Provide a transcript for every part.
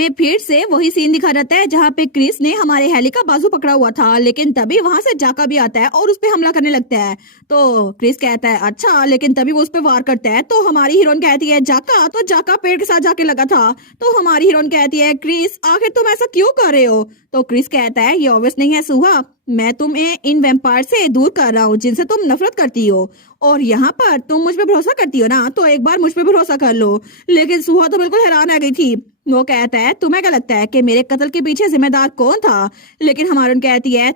हमें फिर से वही सीन दिखा जाता है जहाँ पे क्रिस ने हमारे हेली का बाजू पकड़ा हुआ था, लेकिन तभी वहां से जाका भी आता है और उस पे हमला करने लगता है। तो क्रिस कहता है अच्छा, लेकिन तभी वो उस पे वार करता है। तो हमारी हीरोइन कहती है जाका, तो जाका पेड़ के साथ जाके लगा था। तो हमारी हीरोइन कहती है क्रिस आखिर तुम ऐसा क्यों कर रहे हो? तो क्रिस कहता है ये ऑब्वियस नहीं है सुहा, मैं तुम्हें इन वैम्पायर से दूर कर रहा हूँ जिनसे तुम नफरत करती हो, और यहाँ पर तुम मुझ पे भरोसा करती हो ना, तो एक बार मुझ पे भरोसा कर लो। लेकिन सुहा तो बिल्कुल हैरान आ गई थी। वो कहता है तुम्हें क्या लगता है कि मेरे कत्ल के पीछे जिम्मेदार कौन था? लेकिन हमारी कहती है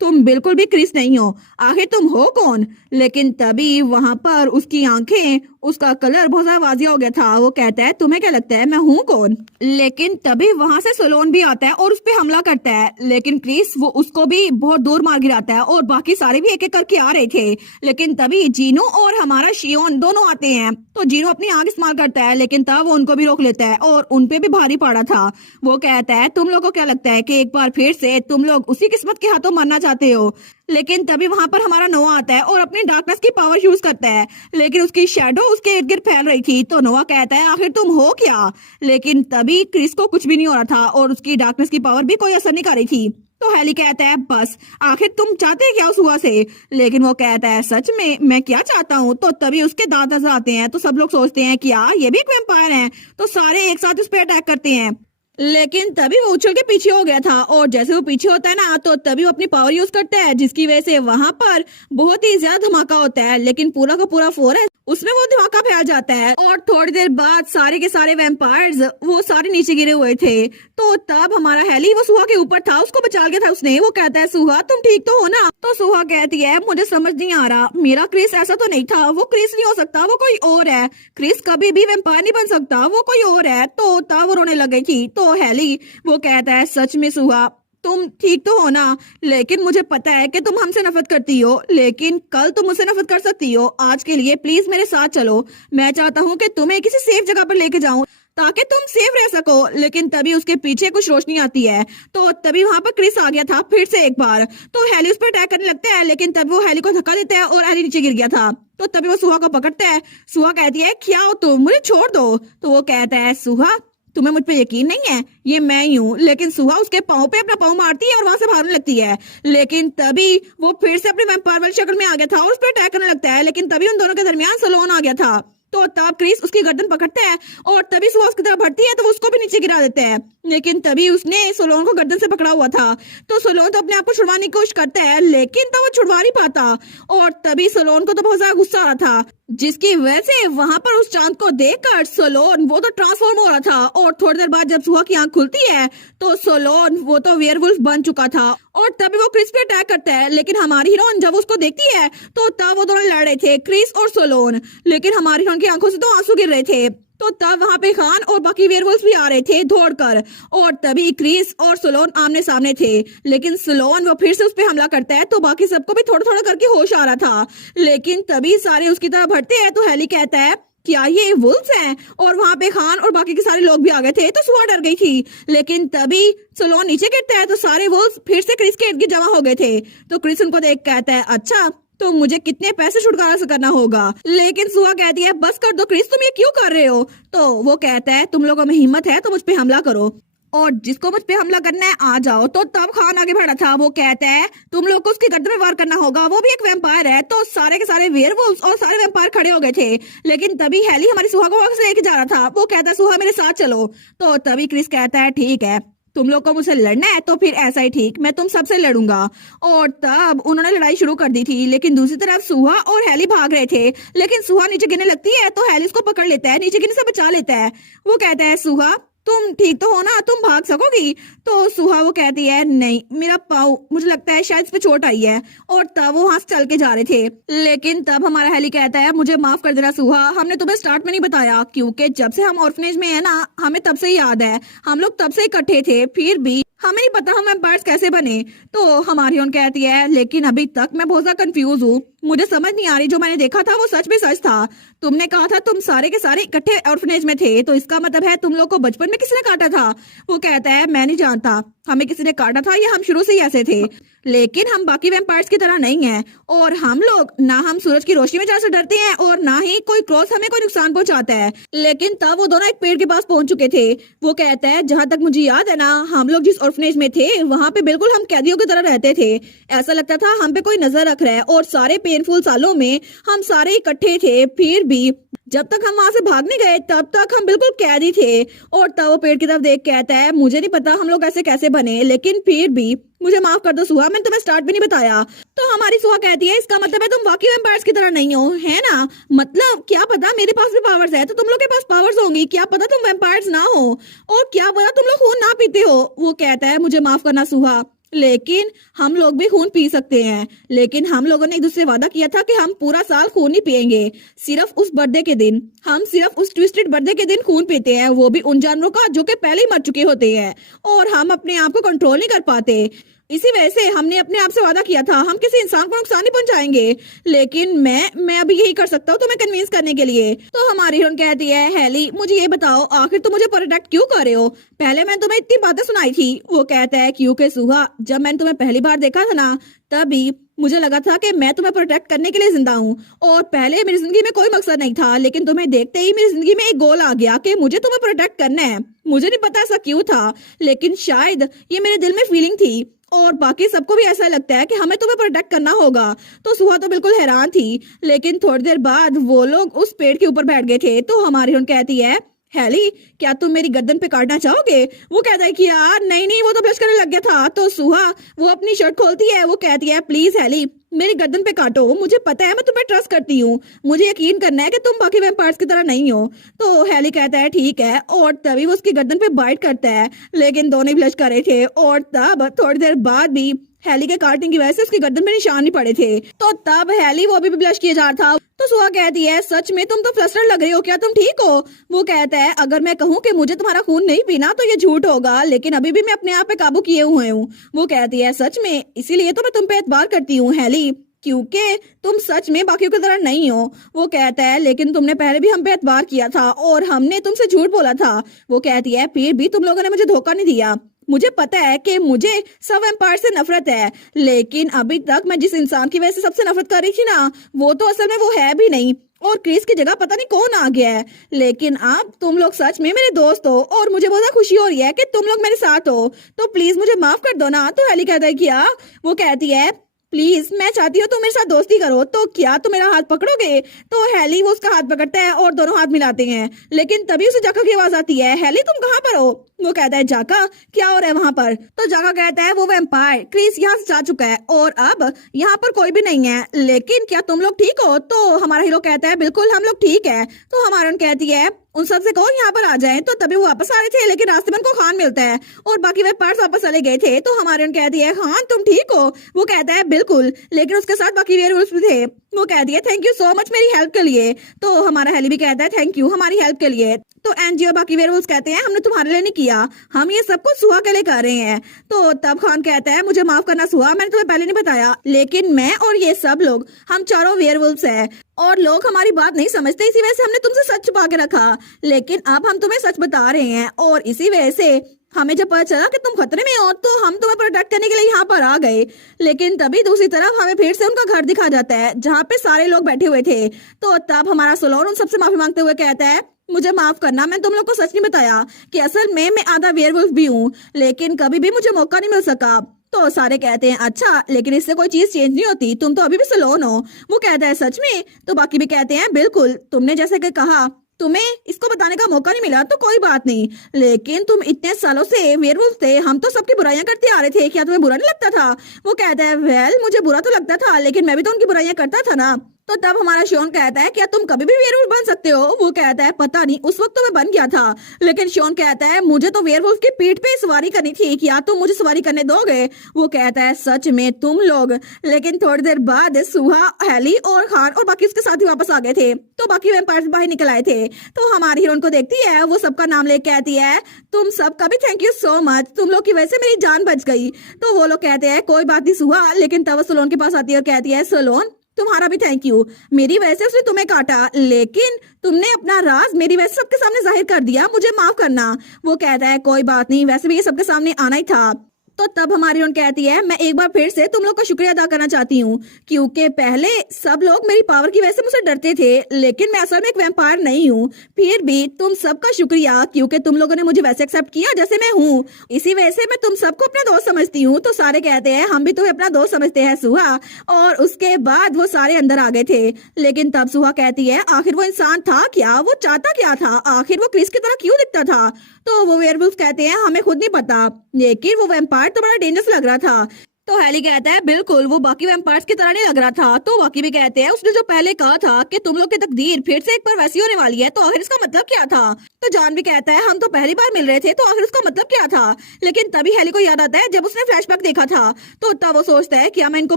तुम बिल्कुल भी क्रिस नहीं हो, आखिर तुम हो कौन? लेकिन तभी वहां पर उसकी आंखें, उसका कलर बहुत ज्यादा वाजिया हो गया था। वो कहता है तुम्हें क्या लगता है मैं हूँ कौन? लेकिन तभी वहां से सोलोन भी आता है और उस पे हमला करता है, लेकिन क्रिस वो उसको भी बहुत दूर मार गिराता है और बाकी सारे भी एक एक करके आ रहे थे। लेकिन तभी जीनो और हमारा शियोन दोनों आते हैं। तो जीनो अपनी आग इस्तेमाल करता है, लेकिन तब वो उनको भी रोक लेता है और उनपे भी भारी पड़ा था। वो कहता है तुम लोगों को क्या लगता है कि एक बार फिर से तुम लोग उसी किस्मत के हाथों मरना चाहते हो? लेकिन तभी वहां पर हमारा नोआ आता है और अपनी डार्कनेस की पावर यूज करता है, लेकिन उसकी शैडो उसके इर्द गिर्द फैल रही थी। तो नोआ कहता है आखिर तुम हो क्या? लेकिन तभी क्रिस को कुछ भी नहीं हो रहा था और उसकी डार्कनेस की पावर भी कोई असर नहीं कर रही थी। तो हेली कहता है बस आखिर तुम चाहते क्या उस हुआ से? लेकिन वो कहता है सच में मैं क्या चाहता हूँ? तो तभी उसके दांत नजर आते हैं। तो सब लोग सोचते हैं कि ये भी एक वैम्पायर है। तो सारे एक साथ उस पर अटैक करते हैं, लेकिन तभी वो उछल के पीछे हो गया था और जैसे वो पीछे होता है ना, तो तभी वो अपनी पावर यूज करता है, जिसकी वजह से वहां पर बहुत ही ज्यादा धमाका होता है। लेकिन पूरा का पूरा फॉरेस्ट उसमें वो धमाका फैल जाता है और थोड़ी देर बाद सारे के सारे वैम्पायर्स वो सारे नीचे गिरे हुए थे। तो तब हमारा हेली वो सुहा के ऊपर था, उसको बचा लिया था उसने। वो कहता है सुहा तुम ठीक तो हो ना? तो सुहा कहती है मुझे समझ नहीं आ रहा, मेरा क्रिस ऐसा तो नहीं था, वो क्रिस नहीं हो सकता, वो कोई और है। क्रिस कभी भी वैम्पायर नहीं बन सकता, वो कोई और है। तो तब वो रोने लग गई थी। तो हेली वो कहता है सच में सुहा तुम ठीक तो हो ना? लेकिन मुझे पता है कि तुम हमसे नफरत करती हो, लेकिन कल तुम मुझसे नफरत कर सकती हो। आज के लिए प्लीज मेरे साथ चलो, मैं चाहता हूँ कि तुम्हें किसी सेफ जगह पर लेके जाऊं ताकि तुम सेफ रह सको। लेकिन तभी उसके पीछे कुछ रोशनी आती है। तो तभी वहां पर क्रिस आ गया था फिर से एक बार। तो हेली उस पर अटैक करने लगता है, लेकिन तभी वो हेली को धक्का देता है और हेली नीचे गिर गया था। तो तभी वो सुहा को पकड़ता है। सुहा कहती है क्या हो तुम, मुझे छोड़ दो। तो वो कहता है सुहा तुम्हें मुझ पे यकीन नहीं है, ये मैं ही हूँ। लेकिन सुहा उसके पाँव पे अपना पाँव मारती है और वहां से भागने लगती है। लेकिन तभी वो फिर से अपने वैम्पायर वाली शक्ल में आ गया था और उस पर अटैक करने लगता है। लेकिन तभी उन दोनों के दरमियान सोलोन आ गया था। तो तब क्रिस उसकी गर्दन पकड़ता है और तभी सुहा उसकी तरफ बढ़ती है तो वो उसको भी नीचे गिरा देता है। लेकिन तभी उसने सोलोन को गर्दन से पकड़ा हुआ था। तो सोलोन तो अपने आप को छुड़वाने की कोशिश करता है, लेकिन तो वो छुड़वा नहीं पाता। और तभी सोलोन को तो बहुत ज्यादा गुस्सा आ रहा था, जिसकी वजह से वहां पर उस चांद को देखकर सोलोन वो तो ट्रांसफॉर्म हो रहा था। और थोड़ी देर बाद जब सुहा की आंख खुलती है तो सोलोन वो तो वेयरवुल्फ बन चुका था और तभी वो क्रिस पे अटैक करता है। लेकिन हमारी हीरोइन जब उसको देखती है तो तब वो दोनों लड़ रहे थे, क्रिस और सोलोन। लेकिन हमारी हीरोइन की आंखों से तो आंसू गिर रहे थे। तो तब वहां पे खान और बाकी वेयरवुल्फ भी आ रहे थे दौड़कर, और तभी क्रिस और सोलोन आमने सामने थे। लेकिन सोलोन वो फिर से उस पर हमला करता है तो बाकी सबको भी थोड़ा थोड़ा करके होश आ रहा था। लेकिन तभी सारे उसकी तरफ बढ़ते हैं तो हेली कहता है क्या ये वुल्फ्स हैं? और वहां पे खान और बाकी के सारे लोग भी आ गए थे। तो सुहा डर गई थी। लेकिन तभी सोलोन नीचे गिरता है तो सारे वुल्फ्स फिर से क्रिस के इर्द गिर्द जमा हो गए थे। तो क्रिस उनको देख कहता है अच्छा तो मुझे कितने पैसे छुटकारा से करना होगा? लेकिन सुहा कहती है बस कर दो क्रिस, तुम ये क्यों कर रहे हो? तो वो कहता है तुम लोगों में हिम्मत है तो मुझ पे हमला करो और जिसको मुझ पे हमला करना है आ जाओ। तो तब खान आगे बढ़ा था। वो कहता है तुम लोग को उसकी गर्दन में वार करना होगा, वो भी एक वैम्पायर है। तो सारे के सारे वेयरवुल्फ्स और सारे वैम्पायर खड़े हो गए थे। लेकिन तभी हेली हमारी सुहा को वहां से लेके जा रहा था। वो कहता है सुहा मेरे साथ चलो। तो तभी क्रिस कहता है ठीक है, तुम लोग को मुझसे लड़ना है तो फिर ऐसा ही ठीक, मैं तुम सबसे लड़ूंगा। और तब उन्होंने लड़ाई शुरू कर दी थी। लेकिन दूसरी तरफ सुहा और हेली भाग रहे थे। लेकिन सुहा नीचे गिरने लगती है तो हेली उसको पकड़ लेता है, नीचे गिरने से बचा लेता है। वो कहता है सुहा तुम ठीक तो हो ना, तुम भाग सकोगी? तो सुहा वो कहती है नहीं, मेरा पाँव मुझे लगता है शायद इस पे चोट आई है। और तब वो वहां से चल के जा रहे थे। लेकिन तब हमारा हेली कहता है मुझे माफ कर देना सुहा, हमने तुम्हें स्टार्ट में नहीं बताया, क्योंकि जब से हम ऑर्फनेज में है ना, हमें तब से याद है, हम लोग तब से इकट्ठे थे, फिर भी हमें नहीं पता हम वैम्पायर्स कैसे बने। तो हमारी उन कहती है लेकिन अभी तक मैं बहुत ज्यादा कंफ्यूज हूँ, मुझे समझ नहीं आ रही, जो मैंने देखा था वो सच में सच था। तुमने कहा था तुम सारे के सारे इकट्ठे ऑर्फनेज में थे, तो इसका मतलब है तुम लोग को बचपन में किसी ने काटा था। वो कहता है मैं नहीं जानता हमें किसी ने काटा था या हम शुरू से ही ऐसे थे, लेकिन हम बाकी वैम्पायर्स की तरह नहीं हैं। और हम लोग ना हम सूरज की रोशनी में जाने से डरते हैं और ना ही कोई क्रॉस हमें कोई नुकसान पहुंचाता है। लेकिन तब वो दोनों एक पेड़ के पास पहुंच चुके थे। वो कहता है जहां तक मुझे याद है ना, हम लोग जिस ऑर्फनेज में थे वहां पे बिल्कुल हम कैदियों की तरह रहते थे। ऐसा लगता था हम पे कोई नजर रख रहा है, और सारे पेनफुल सालों में हम सारे इकट्ठे थे। फिर भी जब तक हम वहां से भागने गए तब तक हम बिल्कुल कैदी थे। और तब वो पेड़ की तरफ देख कहता है मुझे नहीं पता हम लोग ऐसे कैसे बने, लेकिन फिर भी मुझे माफ कर दो सुहा, मैंने तुम्हें स्टार्ट भी नहीं बताया। तो हमारी सुहा कहती है इसका मतलब है तुम बाकी वैम्पायर्स की तरह नहीं हो, है ना? मतलब क्या पता मेरे पास भी पावर्स है तो तुम लोग के पास पावर्स होंगी, क्या पता तुम वैम्पायर्स ना हो, और क्या पता तुम लोग खून ना पीते हो। वो कहता है मुझे माफ करना सुहा, लेकिन हम लोग भी खून पी सकते हैं। लेकिन हम लोगों ने एक दूसरे से वादा किया था कि हम पूरा साल खून नहीं पिएंगे, सिर्फ उस बर्थडे के दिन। हम सिर्फ उस ट्विस्टेड बर्थडे के दिन खून पीते हैं, वो भी उन जानवरों का जो कि पहले ही मर चुके होते हैं, और हम अपने आप को कंट्रोल नहीं कर पाते। इसी वजह से हमने अपने आप से वादा किया था हम किसी इंसान को नुकसान नहीं पहुंचाएंगे। लेकिन मैं अभी यही कर सकता हूँ तुम्हें कन्विंस करने के लिए। तो हमारी हीरोइन कहती है हेली मुझे ये बताओ आखिर तुम मुझे प्रोटेक्ट क्यों कर रहे हो? पहले मैंने तुम्हें इतनी बातें सुनाई थी। वो कहता है क्योंकि सुहा जब मैंने तुम्हें पहली बार देखा था ना, तभी मुझे लगा था कि मैं तुम्हें प्रोटेक्ट करने के लिए जिंदा हूँ, और पहले मेरी जिंदगी में कोई मकसद नहीं था, लेकिन तुम्हें देखते ही मेरी जिंदगी में एक गोल आ गया कि मुझे तुम्हें प्रोटेक्ट करना है। मुझे नहीं पता ऐसा क्यों था, लेकिन शायद ये मेरे दिल में फीलिंग थी, और बाकी सबको भी ऐसा लगता है कि हमें तुम्हें प्रोटेक्ट करना होगा। तो सुहा तो बिल्कुल हैरान थी, लेकिन थोड़ी देर बाद वो लोग उस पेड़ के ऊपर बैठ गए थे। तो हमारी हीरोइन कहती है हेली क्या तुम मेरी गर्दन पे काटना चाहोगे? वो कहता है कि यार नहीं नहीं, वो तो ब्लश करने लग गया था। तो सुहा वो अपनी शर्ट खोलती है, वो कहती है प्लीज हेली मेरी गर्दन पे काटो, मुझे पता है मैं तुम्हें ट्रस्ट करती हूँ, मुझे यकीन करना है कि तुम बाकी वैम्पायर्स की तरह नहीं हो। तो हेली कहता है ठीक है, और तभी वो उसकी गर्दन पे बाइट करता है, लेकिन दोनों ब्लश कर रहे थे। और तब थोड़ी देर बाद भी हेली के काटने की वजह से उसकी गर्दन पे निशान नहीं पड़े थे। तो तब हेली वो भी ब्लश किया जा रहा था। तो सुहा कहती है सच में तुम तो फ्लस्टर्ड लग रही हो, क्या तुम ठीक हो? वो कहता है अगर मैं कहूँ कि मुझे तुम्हारा खून नहीं पीना तो ये झूठ होगा, लेकिन अभी भी मैं अपने आप पे काबू किए हुए हूँ। वो कहती है सच में, इसीलिए तो मैं तुम पे एतबार करती हूँ हेली, क्योंकि तुम सच में बाकियों की तरह नहीं हो। वो कहता है लेकिन तुमने पहले भी हम पे एतबार किया था और हमने तुमसे झूठ बोला था। वो कहती है फिर भी तुम लोगों ने मुझे धोखा नहीं दिया। मुझे पता है कि मुझे सब वैम्पायर से नफरत है, लेकिन अभी तक मैं जिस इंसान की वजह से सबसे नफरत कर रही थी ना, वो तो असल में वो है भी नहीं, और क्रिस की जगह पता नहीं कौन आ गया है। लेकिन अब तुम लोग सच में मेरे दोस्त हो, और मुझे बहुत खुशी हो रही है कि तुम लोग मेरे साथ हो, तो प्लीज मुझे माफ कर दो ना। तो हेली कहता है क्या? वो कहती है प्लीज मैं चाहती हूँ तुम मेरे साथ दोस्ती करो, तो क्या तुम मेरा हाथ पकड़ोगे? तो हेली वो उसका हाथ पकड़ता है और दोनों हाथ मिलाते हैं, लेकिन तभी उसे जाका की आवाज आती है हेली तुम कहाँ पर हो? वो कहता है जाका क्या हो रहा है वहां पर? तो जाका कहता है वो वैम्पायर क्रिस यहाँ से जा चुका है और अब यहाँ पर कोई भी नहीं है, लेकिन क्या तुम लोग ठीक हो? तो हमारा हीरो कहता है बिल्कुल हम लोग ठीक है। तो हमारा कहती है उन सबसे कहो यहाँ पर आ जाएं। तो तभी वो वापस आ रहे थे, लेकिन रास्ते में उनको खान मिलता है और बाकी वैम्पायर्स वापस चले गए थे। तो हमारे कहती है खान तुम ठीक हो? वो कहता है बिल्कुल, लेकिन उसके साथ बाकी वेयरवुल्फ भी थे। वो कहती है थैंक यू सो मच मेरी हेल्प के लिए। तो हमारा हेली भी कहता है थैंक यू हमारी हेल्प के लिए। तो एनजी और बाकी वेयरवुल्फ कहते हैं हमने तुम्हारे लिए नहीं किया, हम ये सब कुछ सुहा के लिए कर रहे हैं। तो तब खान कहता है मुझे माफ करना सुहा, मैंने तुम्हें पहले नहीं बताया, लेकिन मैं और ये सब लोग हम चारों वेयरवुल्फ्स हैं और लोग हमारी बात नहीं समझते, इसी वजह से हमने तुमसे सच छुपा के रखा, लेकिन अब हम तुम्हें सच बता रहे हैं। और इसी वजह से हमें जब पता चला कि तुम खतरे में हो तो हम तुम्हें प्रोटेक्ट करने के लिए यहाँ पर आ गए। लेकिन तभी दूसरी तरफ हमें फिर से उनका घर दिखा जाता है जहाँ पे सारे लोग बैठे हुए थे। तो तब हमारा सोलोन उन सबसे माफी मांगते हुए कहता है मुझे माफ करना, मैं तुम लोग को सच नहीं बताया कि असल में मैं आधा वेयरवुल्फ भी हूँ, लेकिन कभी भी मुझे मौका नहीं मिल सका। तो सारे कहते हैं अच्छा, लेकिन इससे कोई चीज चेंज नहीं होती, तुम तो अभी भी सोलोन हो। वो कहता है सच में? तो बाकी भी कहते हैं बिल्कुल, तुमने जैसे कि कहा तुम्हें इसको बताने का मौका नहीं मिला तो कोई बात नहीं, लेकिन तुम इतने सालों से वेयरवुल्फ थे, हम तो सबकी बुराइयां करते आ रहे थे, क्या तुम्हें बुरा नहीं लगता था? वो कहता है वेल मुझे बुरा तो लगता था, लेकिन मैं भी तो उनकी बुराइयां करता था ना। तो तब हमारा शॉन कहता है क्या तुम कभी भी वेयरवुल्फ बन सकते हो? वो कहता है पता नहीं, उस वक्त तो मैं बन गया था, लेकिन शॉन कहता है मुझे तो वेयरवुल्फ की पीठ पे सवारी करनी थी, क्या तुम मुझे सवारी करने दोगे? वो कहता है सच में तुम लोग। लेकिन थोड़ी देर बाद सुहा, हेली और खान और बाकी उसके साथी वापस आ गए थे। तो बाकी वैम्पायर्स बाहर निकल आए थे। तो हमारी हीरोइन को देखती है, वो सबका नाम लेके कहती है तुम सबका भी थैंक यू सो मच, तुम लोग की वजह से मेरी जान बच गई। तो वो लोग कहते हैं कोई बात नहीं सुहा, लेकिन तब सोलोन के पास आती है और कहती है सोलोन तुम्हारा भी थैंक यू। मेरी वजह से उसने तुम्हें काटा, लेकिन तुमने अपना राज मेरी वजह से सबके सामने जाहिर कर दिया, मुझे माफ करना। वो कहता है कोई बात नहीं, वैसे भी ये सबके सामने आना ही था। तो तब हमारी उन कहती है मैं एक बार फिर से तुम लोग का शुक्रिया अदा करना चाहती हूँ, क्योंकि पहले सब लोग मेरी पावर की वजह से मुझसे डरते थे, लेकिन मैं असल में एक वैम्पायर नहीं हूँ। फिर भी तुम सबका शुक्रिया, क्योंकि तुम लोगों ने मुझे वैसे एक्सेप्ट किया जैसे मैं हूँ। इसी वजह से मैं तुम सबको अपना दोस्त समझती हूँ। तो सारे कहते हैं हम भी तुम्हें अपना दोस्त समझते हैं सुहा। और उसके बाद वो सारे अंदर आ गए थे। लेकिन तब सुहा कहती है आखिर वो इंसान था क्या, वो चाहता क्या था, आखिर वो क्रिस की तरह क्यों दिखता था। तो वो वेयरवुल्फ कहते हैं हमें खुद नहीं पता, लेकिन वो वैम्पायर तो बड़ा डेंजरस लग रहा था। तो हैली कहता है बिल्कुल वो बाकी वैम्पायर्स की तरह नहीं लग रहा था। तो बाकी भी कहते हैं उसने जो पहले कहा था कि तुम लोग की तकदीर फिर से एक बार वैसी होने वाली है, तो आखिर इसका मतलब क्या था। तो जॉन भी कहता है हम तो पहली बार मिल रहे थे, तो आखिर उसका मतलब क्या था। लेकिन तभी हैली को याद आता है जब उसने फ्लैशबैक देखा था। तो तब वो सोचता है क्या मैं इनको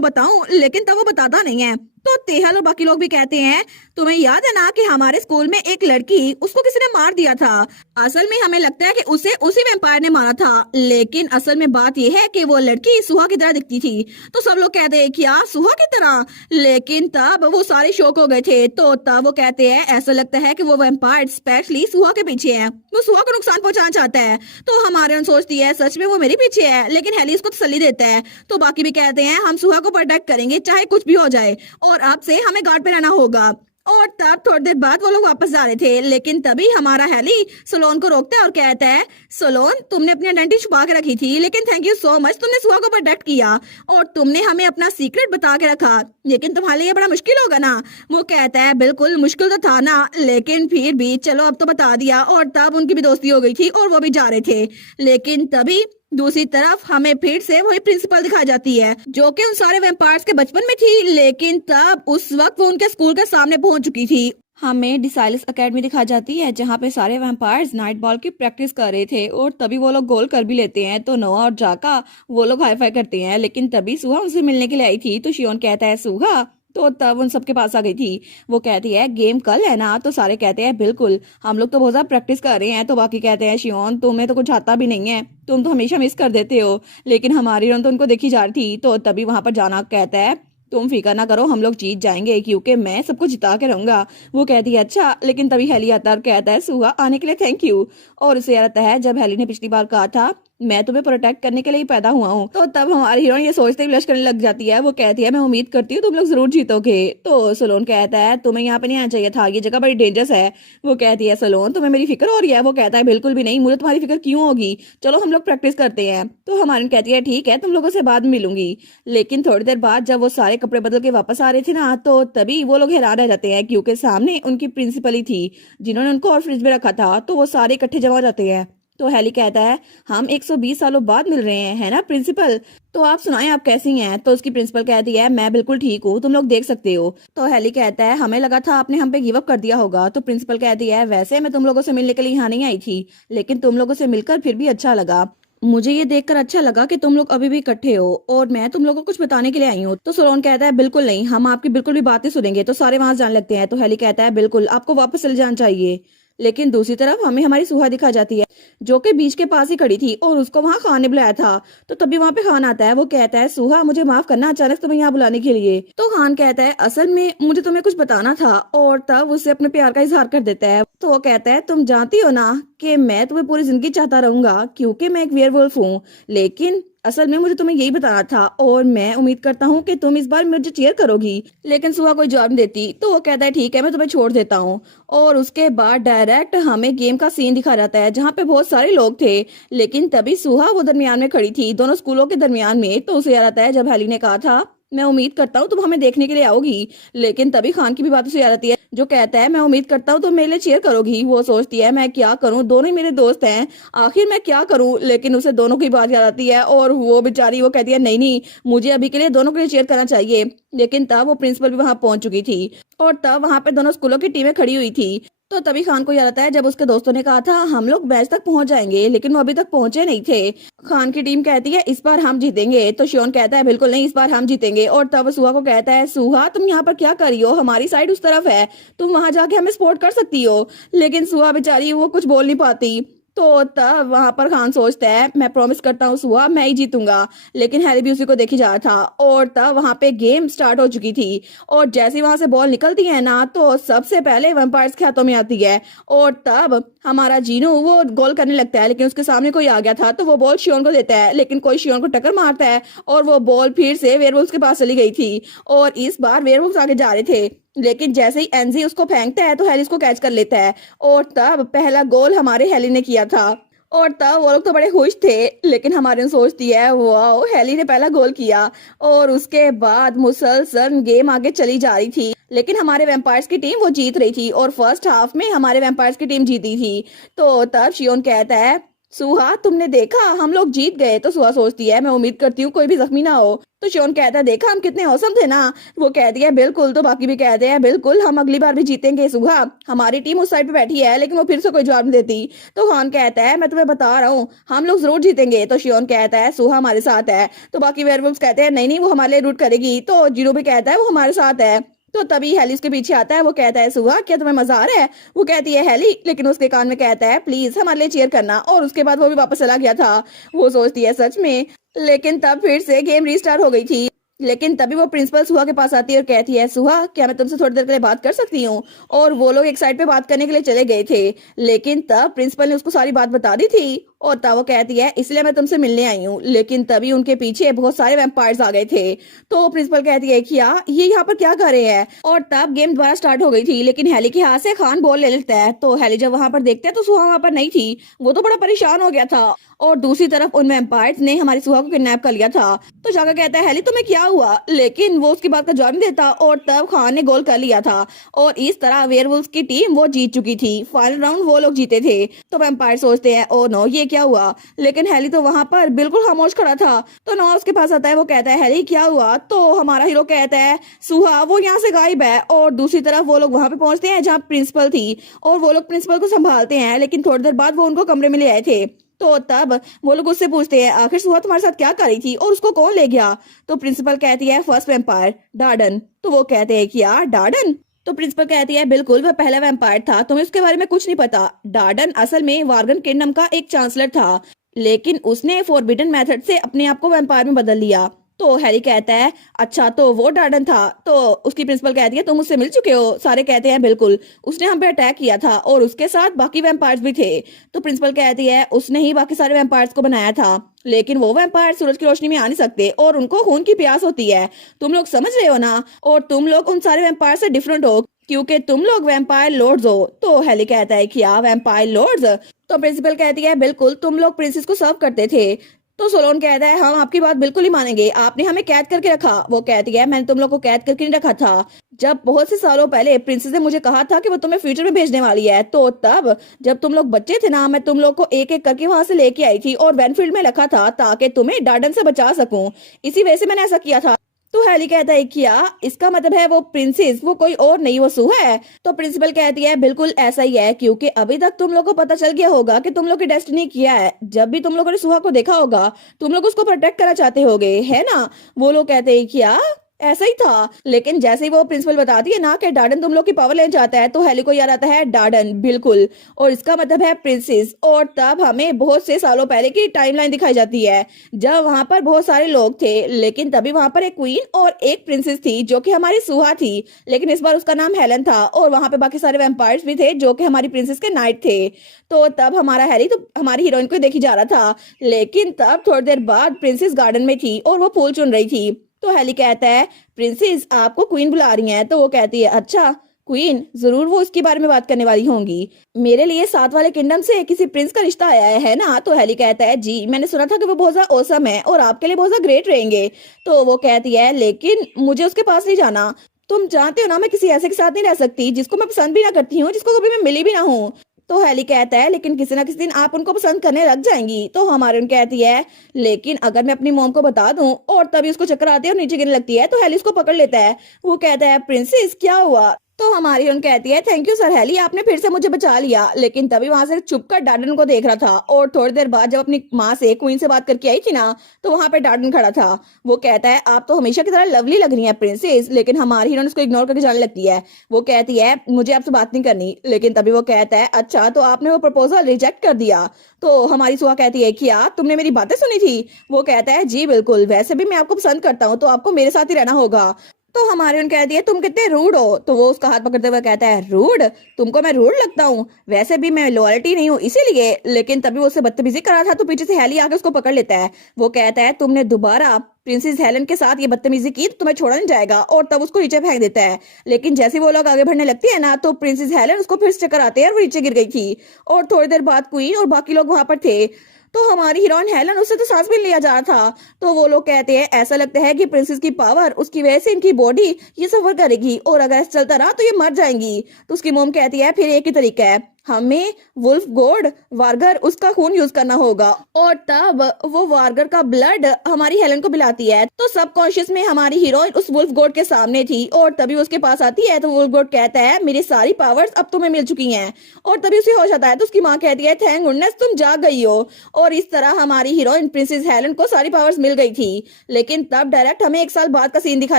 बताऊं, लेकिन तब वो बताता नहीं है। तो तेहल और बाकी लोग भी कहते हैं तुम्हें याद है ना कि हमारे स्कूल में एक लड़की, उसको किसी ने मार दिया था। असल में हमें लगता है कि उसे उसी वैम्पायर ने मारा था, लेकिन असल में बात यह है कि वो लड़की सुहा की तरह दिखती थी। तो सब लोग कहते हैं क्या सुहा की तरह, लेकिन तब वो सारे शौक हो गए थे। तो तब वो कहते हैं ऐसा लगता है कि वो वैम्पायर स्पेशली सुहा के पीछे है, वो सुहा को नुकसान पहुंचाना चाहता है। तो हमारे सोचती है सच में वो मेरे पीछे है, लेकिन हैली उसको तसल्ली देता है। तो बाकी भी कहते हैं हम सुहा को प्रोटेक्ट करेंगे चाहे कुछ भी हो जाए, और अब से हमें गार्ड पे रहना होगा। और तब थोड़ी देर बाद वो लोग वापस जा रहे थे, लेकिन तभी हमारा हैली सोलोन को रोकता है और कहता है सोलोन तुमने अपनी आइडेंटिटी छुपा के रखी थी, लेकिन थैंक यू सो मच, तुमने सुहा को प्रोटेक्ट किया और तुमने हमें अपना सीक्रेट बता के रखा, लेकिन तुम्हारे लिए बड़ा मुश्किल होगा ना। वो कहता है बिल्कुल मुश्किल तो था ना, लेकिन फिर भी चलो अब तो बता दिया। और तब उनकी भी दोस्ती हो गई थी और वो भी जा रहे थे। लेकिन तभी दूसरी तरफ हमें फिर से वही प्रिंसिपल दिखाई जाती है जो कि उन सारे वैम्पायर्स के बचपन में थी, लेकिन तब उस वक्त वो उनके स्कूल के सामने पहुंच चुकी थी। हमें डिसाइलस एकेडमी दिखा जाती है जहाँ पे सारे वैम्पायर्स नाइट बॉल की प्रैक्टिस कर रहे थे, और तभी वो लोग गोल कर भी लेते हैं। तो नोआ और जाका वो लोग हाई फाई करते हैं, लेकिन तभी सुहा उनसे मिलने के लिए आई थी। तो शियोन कहता है सुहा, तो तब उन सबके पास आ गई थी। वो कहती है गेम कल है ना। तो सारे कहते हैं बिल्कुल, हम लोग तो बहुत ज्यादा प्रैक्टिस कर रहे हैं। तो बाकी कहते हैं शियोन तुम्हें तो कुछ आता भी नहीं है, तुम तो हमेशा मिस कर देते हो। लेकिन हमारी रन तो उनको देखी जा रही थी। तो तभी वहां पर जाना कहता है तुम फिक्र ना करो, हम लोग जीत जाएंगे क्योंकि मैं सबको जिता के रहूंगा। वो कहती है अच्छा, लेकिन तभी हैली आता है और कहता है सुहा आने के लिए थैंक यू। और उसे याद आता है जब हैली ने पिछली बार कहा था मैं तुम्हें प्रोटेक्ट करने के लिए ही पैदा हुआ हूँ। तो तब हमारी हीरोइन ये सोचते ही ब्लश करने लग जाती है। वो कहती है मैं उम्मीद करती हूँ तुम लोग जरूर जीतोगे। तो सोलोन कहता है तुम्हें यहाँ पे नहीं आना चाहिए था, ये जगह बड़ी डेंजरस है। वो कहती है सोलोन तुम्हें मेरी फिक्र हो रही है। वो कहता है बिल्कुल भी नहीं, मुझे तुम्हारी फिक्र क्यों होगी, चलो हम लोग प्रैक्टिस करते हैं। तो हमारी कहती है ठीक है, तुम लोगों से बाद में मिलूंगी। लेकिन थोड़ी देर बाद जब वो सारे कपड़े बदल के वापस आ रहे थे ना, तो तभी वो लोग हैरान रह जाते हैं क्योंकि सामने उनकी प्रिंसिपल ही थी जिन्होंने उनको और फ्रिज में रखा था। तो वो सारे इकट्ठे जमा हो जाते हैं। तो हैली कहता है हम 120 सालों बाद मिल रहे हैं, है ना प्रिंसिपल, तो आप सुनाएं आप कैसी हैं। तो उसकी प्रिंसिपल कहती है मैं बिल्कुल ठीक हूँ, तुम लोग देख सकते हो। तो हैली कहता है हमें लगा था आपने हम पे गिव अप कर दिया होगा। तो प्रिंसिपल कहती है वैसे मैं तुम लोगों से मिलने के लिए यहाँ नहीं आई थी, लेकिन तुम लोगों से मिलकर फिर भी अच्छा लगा। मुझे ये देखकर अच्छा लगा कि तुम लोग अभी भी इकट्ठे हो और मैं तुम लोगों को कुछ बताने के लिए आई हूँ। तो सोलोन कहता है बिल्कुल नहीं, हम आपकी बिल्कुल भी बातें सुनेंगे। तो सारे वहां जाने लगते हैं। तो हैली कहता है बिल्कुल आपको वापस चले जाना चाहिए। लेकिन दूसरी तरफ हमें हमारी सुहा दिखा जाती है जो कि बीच के पास ही खड़ी थी और उसको वहां खान ने बुलाया था। तो तभी वहां पे खान आता है। वो कहता है सुहा मुझे माफ करना अचानक तुम्हें यहाँ बुलाने के लिए। तो खान कहता है असल में मुझे तुम्हें कुछ बताना था, और तब उससे अपने प्यार का इजहार कर देता है। तो वो कहता है तुम जानती हो ना कि मैं तुम्हें पूरी जिंदगी चाहता रहूंगा क्योंकि मैं एक वेयरवुल्फ हूँ, लेकिन असल में मुझे तुम्हें यही बताना था और मैं उम्मीद करता हूँ कि तुम इस बार मुझे चीयर करोगी। लेकिन सुहा कोई जवाब नहीं देती। तो वो कहता है ठीक है मैं तुम्हें छोड़ देता हूँ। और उसके बाद डायरेक्ट हमें गेम का सीन दिखा जाता है जहाँ पे बहुत सारे लोग थे, लेकिन तभी सुहा वो दरमियान में खड़ी थी दोनों स्कूलों के दरमियान में। तो उसे याद आता है जब हैली ने कहा था मैं उम्मीद करता हूँ तुम हमें देखने के लिए आओगी। लेकिन तभी खान की भी बात उसे याद आती है जो कहता है मैं उम्मीद करता हूँ तुम मेरे लिए चीयर करोगी। वो सोचती है मैं क्या करूँ, दोनों ही मेरे दोस्त हैं, आखिर मैं क्या करूँ। लेकिन उसे दोनों की बात याद आती है और वो बेचारी वो कहती है नहीं नहीं मुझे अभी के लिए दोनों के लिए चीयर करना चाहिए। लेकिन तब वो प्रिंसिपल भी वहां पहुंच चुकी थी और तब वहां पे दोनों स्कूलों की टीमें खड़ी हुई थी। तो तभी खान को याद आता है जब उसके दोस्तों ने कहा था हम लोग मैच तक पहुंच जाएंगे, लेकिन वो अभी तक पहुंचे नहीं थे। खान की टीम कहती है इस बार हम जीतेंगे। तो शियोन कहता है बिल्कुल नहीं, इस बार हम जीतेंगे। और तब सुहा को कहता है सुहा तुम यहाँ पर क्या कर रही हो, हमारी साइड उस तरफ है, तुम वहां जाके हमें सपोर्ट कर सकती हो। लेकिन सुहा बेचारी वो कुछ बोल नहीं पाती। तो तब वहां पर खान सोचता है मैं प्रॉमिस करता हूँ सुहा मैं ही जीतूंगा, लेकिन हैरी भी उसी को देखी जा रहा था। और तब वहां पे गेम स्टार्ट हो चुकी थी और जैसे ही वहां से बॉल निकलती है ना तो सबसे पहले वैम्पायर्स के हाथों में आती है। और तब हमारा जीनू वो गोल करने लगता है, लेकिन उसके सामने कोई आ गया था तो वो बॉल शियोन को देता है, लेकिन कोई शियोन को टक्कर मारता है और वो बॉल फिर से वेयरवुल्व्स के पास चली गई थी और इस बार वेयरवुल्व्स आगे जा रहे थे। लेकिन जैसे ही एनजी उसको फेंकता है तो हैरी उसको कैच कर लेता है और तब पहला गोल हमारे हैली ने किया था। और तब वो लोग तो बड़े खुश थे, लेकिन हमारे सोचती है वाओ हैली ने पहला गोल किया। और उसके बाद मुसलसल गेम आगे चली जा रही थी, लेकिन हमारे वैम्पायर्स की टीम वो जीत रही थी और फर्स्ट हाफ में हमारे वैम्पायर्स की टीम जीती थी। तो तब शियोन कहता है सुहा तुमने देखा हम लोग जीत गए। तो सुहा सोचती है मैं उम्मीद करती हूँ कोई भी जख्मी ना हो। तो शियोन कहता है देखा हम कितने औसम थे ना। वो कहती है बिल्कुल। तो बाकी भी कहते हैं बिल्कुल हम अगली बार भी जीतेंगे सुहा। हमारी टीम उस साइड पे बैठी है, लेकिन वो फिर से कोई जवाब नहीं देती। तो खान कहता है मैं तुम्हें बता रहा हूँ हम लोग जरूर जीतेंगे। तो शियोन कहता है सुहा हमारे साथ है। तो बाकी वेयरवुल्व्स कहते हैं नहीं नहीं वो हमारे लिए रूट करेगी। तो जीरो भी कहता है वो हमारे साथ है। तो तभी हेली उसके पीछे आता है। वो कहता है सुहा क्या तुम्हें मजा आ रहा है। वो कहती है हेली, लेकिन उसके कान में कहता है प्लीज हमारे लिए चीयर करना। और उसके बाद वो भी वापस चला गया था। वो सोचती है सच में। लेकिन तब फिर से गेम रीस्टार्ट हो गई थी। लेकिन तभी वो प्रिंसिपल सुहा के पास आती है और कहती है सुहा क्या मैं तुमसे थोड़ी देर के लिए बात कर सकती हूँ। और वो लोग एक साइड पे बात करने के लिए चले गए थे, लेकिन तब प्रिंसिपल ने उसको सारी बात बता दी थी। और तब वो कहती है इसलिए मैं तुमसे मिलने आई हूँ। लेकिन तभी उनके पीछे बहुत सारे वैम्पायर्स आ गए थे। तो प्रिंसिपल कहती है कि ये यहाँ पर क्या कर रहे हैं। और तब गेम दोबारा स्टार्ट हो गई थी, लेकिन हेली के हाथ से खान बॉल ले लेता है। तो हेली जब वहां पर देखते हैं तो सुहा वहां पर नहीं थी। वो तो बड़ा परेशान हो गया था। और दूसरी तरफ उन वैम्पायर्स ने हमारी सुहा को किडनैप कर लिया था। तो जाकर कहता है हेली तुम्हें क्या हुआ, लेकिन वो उसकी बात का जवाब नहीं देता। और तब खान ने गोल कर लिया था और इस तरह वेयरवुल्व्स की टीम वो जीत चुकी थी। फाइनल राउंड वो लोग जीते थे। तो वैम्पायर सोचते हैं ओ नो ये क्या हुआ, लेकिन हेली तो वहां पर बिल्कुल खामोश खड़ा था। तो नोआ उसके पास आता है। वो कहता है हेली क्या हुआ। तो हमारा हीरो कहता है सुहा वो यहाँ से गायब है। और दूसरी तरफ वो लोग वहां पे पहुंचते हैं जहाँ प्रिंसिपल थी और वो लोग प्रिंसिपल को संभालते हैं, लेकिन थोड़ी देर बाद वो उनको कमरे में ले आए थे। तो तब वो लोग उससे पूछते हैं आखिर सुहा तुम्हारे साथ क्या कर रही थी और उसको कौन ले गया। तो प्रिंसिपल कहती है फर्स्ट वैम्पायर डार्डन। तो वो कहते हैं कि यार डार्डन। तो प्रिंसिपल कहती है बिल्कुल वह पहला वैम्पायर था, तुम्हें उसके बारे में कुछ नहीं पता। डार्डन असल में वार्गन किंगडम का एक चांसलर था, लेकिन उसने फोरबिडन मेथड से अपने आप को वैम्पायर में बदल लिया। तो हैरी कहता है अच्छा तो वो डार्डन था। तो उसकी प्रिंसिपल कहती है तुम उससे मिल चुके हो। सारे कहते हैं बिल्कुल उसने हम पे अटैक किया था और उसके साथ बाकी वैम्पायर्स भी थे। तो प्रिंसिपल कहती है उसने ही बाकी सारे वैम्पायर्स को बनाया था, लेकिन वो वैम्पायर सूरज की रोशनी में आ नहीं सकते और उनको खून की प्यास होती है। तुम लोग समझ रहे हो ना। और तुम लोग उन सारे वैम्पायर से डिफरेंट हो क्योंकि तुम लोग वैम्पायर लॉर्ड्स हो। तो हैरी कहता है कि वैम्पायर लॉर्ड्स। तो प्रिंसिपल कहती है बिल्कुल तुम लोग प्रिंसेस को सर्व करते थे। तो सोलोन कहता है हम आपकी बात बिल्कुल ही मानेंगे, आपने हमें कैद करके रखा। वो कहती है मैंने तुम लोग को कैद करके नहीं रखा था। जब बहुत से सालों पहले प्रिंसेस ने मुझे कहा था कि वो तुम्हें फ्यूचर में भेजने वाली है, तो तब जब तुम लोग बच्चे थे ना मैं तुम लोग को एक एक करके वहां से लेके आई थी और वेनफील्ड में रखा था ताकि तुम्हें डार्डन से बचा सकूं। इसी वजह से मैंने ऐसा किया था। तो हैली कहता है क्या इसका मतलब है वो प्रिंसेस वो कोई और नहीं वो सुहा है। तो प्रिंसिपल कहती है बिल्कुल ऐसा ही है, क्योंकि अभी तक तुम लोग को पता चल गया होगा कि तुम लोग की डेस्टिनी क्या है। जब भी तुम लोगों ने सुहा को देखा होगा तुम लोग उसको प्रोटेक्ट करना चाहते होगे, है ना। वो लोग कहते हैं क्या ऐसा ही था। लेकिन जैसे ही वो प्रिंसिपल बताती है ना कि डार्डन तुम लोग की पावर लेना चाहता है तो हेली को याद आता है डार्डन बिल्कुल, और इसका मतलब है प्रिंसेस। और तब हमें बहुत से सालों पहले की टाइमलाइन दिखाई जाती है जब वहां पर बहुत सारे लोग थे, लेकिन तभी वहां पर एक क्वीन और एक प्रिंसेस थी जो कि हमारी सुहा थी, लेकिन इस बार उसका नाम हेलन था। और वहां पे बाकी सारे वैम्पायर्स भी थे जो कि हमारी प्रिंसेस के नाइट थे। तो तब हमारा हैरी तो हमारी हीरोइन को देखी जा रहा था, लेकिन तब थोड़ी देर बाद प्रिंसेस गार्डन में थी और वो फूल चुन रही थी। तो हेली कहता है प्रिंसेस आपको क्वीन बुला रही है। तो वो कहती है अच्छा क्वीन, जरूर वो उसके बारे में बात करने वाली होंगी। मेरे लिए साथ वाले किंगडम से किसी प्रिंस का रिश्ता आया है ना। तो हेली कहता है जी मैंने सुना था कि वो बहुत ज्यादा औसम है और आपके लिए बहुत ज्यादा ग्रेट रहेंगे। तो वो कहती है लेकिन मुझे उसके पास नहीं जाना। तुम जानते हो ना मैं किसी ऐसे के साथ नहीं रह सकती जिसको मैं पसंद भी ना करती हूँ, जिसको कभी मैं मिली भी ना हूँ। तो हेली कहता है लेकिन किसी ना किसी दिन आप उनको पसंद करने लग जाएंगी। तो हमारे उन कहती है लेकिन अगर मैं अपनी मॉम को बता दूं, और तभी उसको चक्कर आते हैं और नीचे गिरने लगती है। तो हेली उसको पकड़ लेता है। वो कहता है प्रिंसेस क्या हुआ। तो हमारी हीरोइन कहती है थैंक यू सर हेली, आपने फिर से मुझे बचा लिया। लेकिन तभी वहां से छुप कर डार्डन को देख रहा था और थोड़ी देर बाद जब अपनी माँ से क्वीन से बात करके आई थी ना, तो वहां पे डार्डन खड़ा था। वो कहता है आप तो हमेशा की तरह लवली लग रही है प्रिंसेस, लेकिन हमारी हीरोइन उसको इग्नोर करके जाने लगती है। वो कहती है मुझे आपसे बात नहीं करनी। लेकिन तभी वो कहता है अच्छा तो आपने वो प्रपोजल रिजेक्ट कर दिया। तो हमारी सुहा कहती है क्या तुमने मेरी बातें सुनी थी? वो कहता है जी बिल्कुल, वैसे भी मैं आपको पसंद करता हूँ तो आपको मेरे साथ ही रहना होगा। तो हमारी उन कहती है तुम कितने रूड हो। तो वो उसका हाथ पकड़ते हुए कहता है रूड? तुमको मैं रूड लगता हूँ? वैसे भी मैं लॉयल्टी नहीं हूँ इसीलिए। लेकिन तभी वो उससे बदतमीजी करा था तो पीछे से हेली आके उसको पकड़ लेता है। वो कहता है तुमने दोबारा प्रिंसेस हेलन के साथ ये बदतमीजी की तो तुम्हें छोड़ा नहीं जाएगा, और तब उसको नीचे फेंक देता है। लेकिन जैसे वो लोग आगे बढ़ने लगती है ना, तो प्रिंसेस हेलन उसको फिर से चक्कर आते हैं और वो नीचे गिर गई थी। और थोड़ी देर बाद क्वीन और बाकी लोग वहां पर थे। तो हमारी हीरोइन हेलन उससे तो सांस भी लिया जा रहा था। तो वो लोग कहते हैं ऐसा लगता है कि प्रिंसेस की पावर उसकी वजह से इनकी बॉडी ये सफर करेगी, और अगर ऐसा चलता रहा तो ये मर जाएंगी। तो उसकी मोम कहती है फिर एक ही तरीका है, हमें वुल्फ गॉड वार्गर उसका खून यूज करना होगा। और तब वो वार्गर का ब्लड हमारी हेलन को पिलाती है। तो सबकॉन्शियस में हमारी हीरोइन उस वुल्फ गॉड के सामने थी, और तभी उसके पास आती है तो वुल्फ गॉड कहता है मेरी सारी पावर्स अब तुम्हें मिल चुकी हैं। और तभी उसे होश आता है तो उसकी माँ कहती है थैंक गुडनेस तुम जाग गई हो। और इस तरह हमारी हीरोइन प्रिंसेस हेलन को सारी पावर्स मिल गई थी। लेकिन तब डायरेक्ट हमें 1 साल बाद का सीन दिखा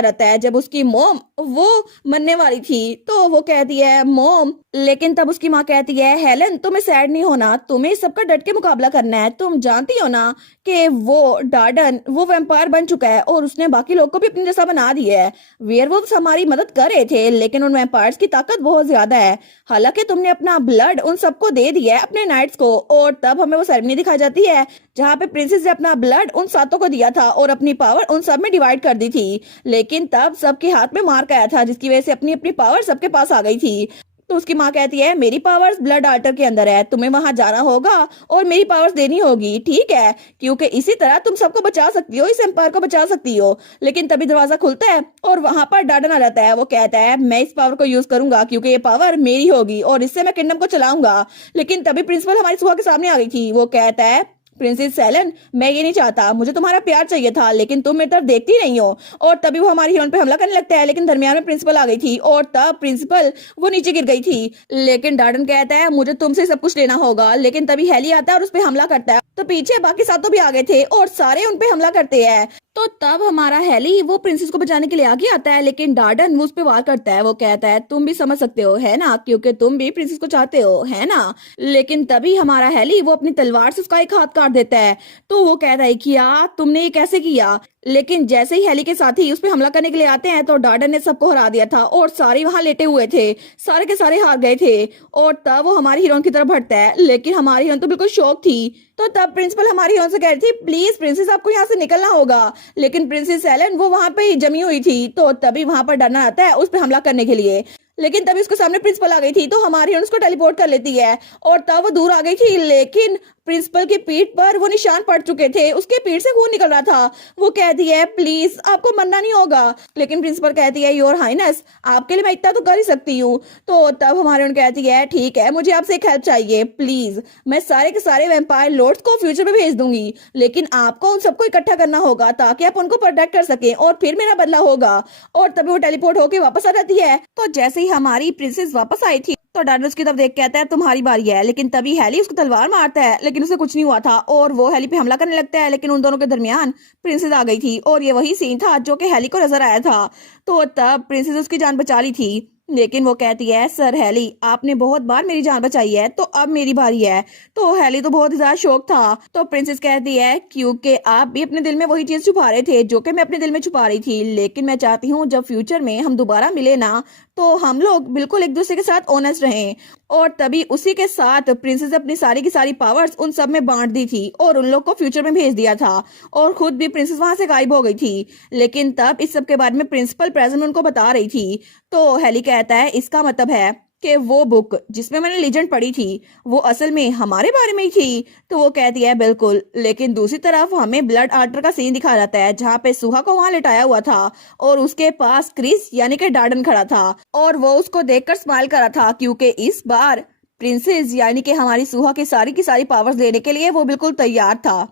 रहता है जब उसकी मोम वो मरने वाली थी। तो वो कहती है मोम, लेकिन तब उसकी माँ कहती है हेलन तुम्हें सैड नहीं होना, तुम्हें सबका डट के मुकाबला करना है। तुम जानती हो ना कि वो डार्डन वो वैम्पायर बन चुका है और उसने बाकी लोग को भी अपनी जैसा बना दिया है। वेयरवुल्व्स हमारी मदद कर रहे थे लेकिन उन वैम्पायर्स की ताकत बहुत ज्यादा है। हालांकि तुमने अपना ब्लड उन सबको दे दिया है अपने नाइट्स को। और तब हमें वो सेरेमनी दिखाई जाती है जहाँ पे प्रिंसेस ने अपना ब्लड उन सातों को दिया था और अपनी पावर उन सब में डिवाइड कर दी थी। लेकिन तब सबके हाथ में मार्क आया था जिसकी वजह से अपनी अपनी पावर सबके पास आ गई थी। तो उसकी माँ कहती है मेरी पावर्स ब्लड आल्टर के अंदर है, तुम्हें वहां जाना होगा और मेरी पावर्स देनी होगी, ठीक है? क्योंकि इसी तरह तुम सबको बचा सकती हो, इस एम्पायर को बचा सकती हो। लेकिन तभी दरवाजा खुलता है और वहां पर डार्डन आ जाता है। वो कहता है मैं इस पावर को यूज करूंगा क्योंकि ये पावर मेरी होगी और इससे मैं किंगडम को चलाऊंगा। लेकिन तभी प्रिंसिपल हमारी सुहा के सामने आ गई थी। वो कहता है प्रिंसेस सेलन मैं ये नहीं चाहता, मुझे तुम्हारा प्यार चाहिए था लेकिन तुम मेरी तरफ देखती नहीं हो। और तभी वो हमारी हीरोइन पे हमला करने लगता है लेकिन दरमियान में प्रिंसिपल आ गई थी और तब प्रिंसिपल वो नीचे गिर गई थी। लेकिन डार्डन कहता है मुझे तुमसे सब कुछ लेना होगा। लेकिन तभी हेली आता है और उस पर हमला करता है। तो पीछे बाकी सातों भी आ गए थे और सारे उन पे हमला करते हैं। तो तब हमारा हेली वो प्रिंसेस को बचाने के लिए आगे आता है लेकिन डार्डन वो उस पे वार करता है। वो कहता है तुम भी समझ सकते हो है ना, क्योंकि तुम भी प्रिंसेस को चाहते हो है ना। लेकिन तभी हमारा हेली वो अपनी तलवार से उसका एक हाथ काट देता है। तो वो कहता है किया तुमने ये कैसे किया? लेकिन जैसे ही हेली के साथी उस पर हमला करने के लिए आते हैं तो डार्डन ने सबको हरा दिया था और सारे वहां लेटे हुए थे, सारे के सारे हार गए थे। और तब वो हमारी हीरोइन की तरफ बढ़ता है लेकिन हमारी हीरोइन तो बिल्कुल शॉक थी। तो तब प्रिंसिपल हमारी हीरोइन से कह रही थी प्लीज प्रिंसेस आपको यहाँ से निकलना होगा। लेकिन प्रिंसेस एलन वो वहां पे जमी हुई थी। तो तभी वहां पर डार्डन आता है उस पर हमला करने के लिए। लेकिन तभी उसके सामने प्रिंसिपल आ गई थी तो हमारी हीरोइन उसको टेलीपोर्ट कर लेती है और तब वो दूर आ गई थी। लेकिन प्रिंसिपल की पीठ पर वो निशान पड़ चुके थे, उसके पीठ से खून निकल रहा था। वो कहती है प्लीज आपको मरना नहीं होगा। लेकिन प्रिंसिपल कहती है योर हाइनेस आपके लिए मैं इतना तो कर ही सकती हूँ। तो तब हमारी उन कहती है ठीक है मुझे आपसे एक हेल्प चाहिए प्लीज, मैं सारे के सारे वैम्पायर लॉर्ड्स को फ्यूचर में भेज दूंगी लेकिन आपको उन सबको इकट्ठा करना होगा ताकि आप उनको प्रोटेक्ट कर सकें और फिर मेरा बदला होगा। और तभी वो टेलीपोर्ट होके वापस आ जाती है। तो जैसे ही हमारी प्रिंसेस वापस आई थी तो डार्डन उसकी तरफ देख कहता है तुम्हारी बारी है। लेकिन तभी हेली उसको तलवार मारता है लेकिन उसे कुछ नहीं हुआ था और वो हेली पे हमला करने लगता है। लेकिन उन दोनों के दरमियान प्रिंसेस आ गई थी और ये वही सीन था जो कि हेली को नजर आया था। तो तब प्रिंसेस उसकी जान बचा ली थी। लेकिन वो कहती है सर हेली आपने बहुत बार मेरी जान बचाई है तो अब मेरी बारी है। तो हेली तो बहुत ही ज्यादा शौक था। तो प्रिंसेस कहती है क्योंकि आप भी अपने दिल में वही चीज छुपा रहे थे जो कि मैं अपने दिल में छुपा रही थी, लेकिन मैं चाहती हूँ जब फ्यूचर में हम दोबारा मिले ना तो हम लोग बिल्कुल एक दूसरे के साथ ऑनेस्ट रहें। और तभी उसी के साथ प्रिंसेस अपनी सारी की सारी पावर्स उन सब में बांट दी थी और उन लोग को फ्यूचर में भेज दिया था और खुद भी प्रिंसेस वहां से गायब हो गई थी। लेकिन तब इस सब के बारे में प्रिंसिपल प्रेजेंट उनको बता रही थी। तो हेली कहता है इसका मतलब है कि वो बुक जिसमें मैंने लीजेंड पढ़ी थी वो असल में हमारे बारे में ही थी। तो वो कहती है बिल्कुल, लेकिन दूसरी तरफ हमें ब्लड आर्टर का सीन दिखा जाता है जहाँ पे सुहा को वहां लिटाया हुआ था और उसके पास क्रिस यानी कि डार्डन खड़ा था और वो उसको देखकर स्माइल कर रहा था क्योंकि इस बार प्रिंसेस यानी कि हमारी सुहा की सारी पावर्स लेने के लिए वो बिल्कुल तैयार था।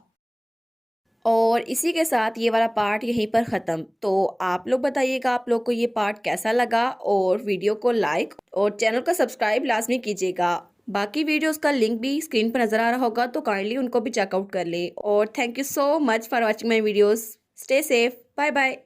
और इसी के साथ ये वाला पार्ट यहीं पर ख़त्म। तो आप लोग बताइएगा आप लोग को ये पार्ट कैसा लगा, और वीडियो को लाइक और चैनल को सब्सक्राइब लाजमी कीजिएगा। बाकी वीडियोस का लिंक भी स्क्रीन पर नज़र आ रहा होगा, तो काइंडली उनको भी चेकआउट कर लें। और thank you so much for watching my videos. Stay safe, bye bye.